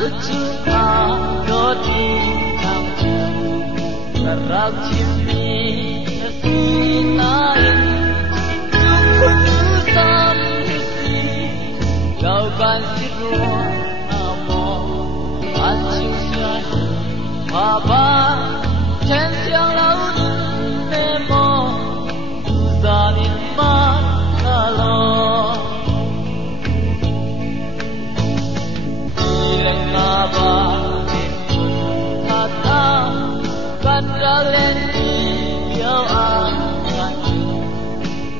thức chúng ta đốt đi thang trường là rác chim đi là xin ai chúng con nữ tâm si gạo can xít rùa mò ăn chiêu xưa hòa ba chén xiang lâu mê mò gia đình ma la lo ilang nga ba hata kan ra lên yêu ang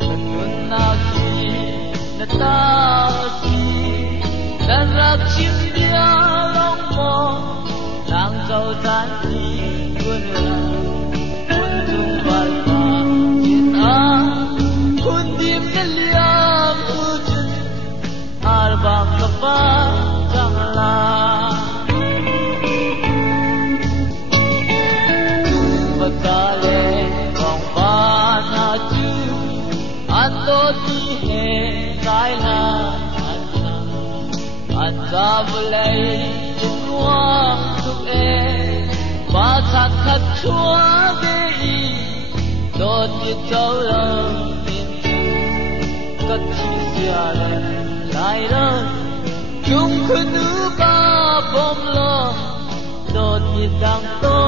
kanun na ki na ta si dan rap chim dia long mo nang dâu tan đi quân la quân tung vai pa in a quân dim na liam ujun arbang kapa jangla bagale kong ba na chu ando ti he kai la an za bulai nuang tuk e ba thắt thắt chúa đi đột nhiên trâu lòng tin cất chi xia lên lại đơn chúng khuyên nữ ba bom lo đột nhiên đang tối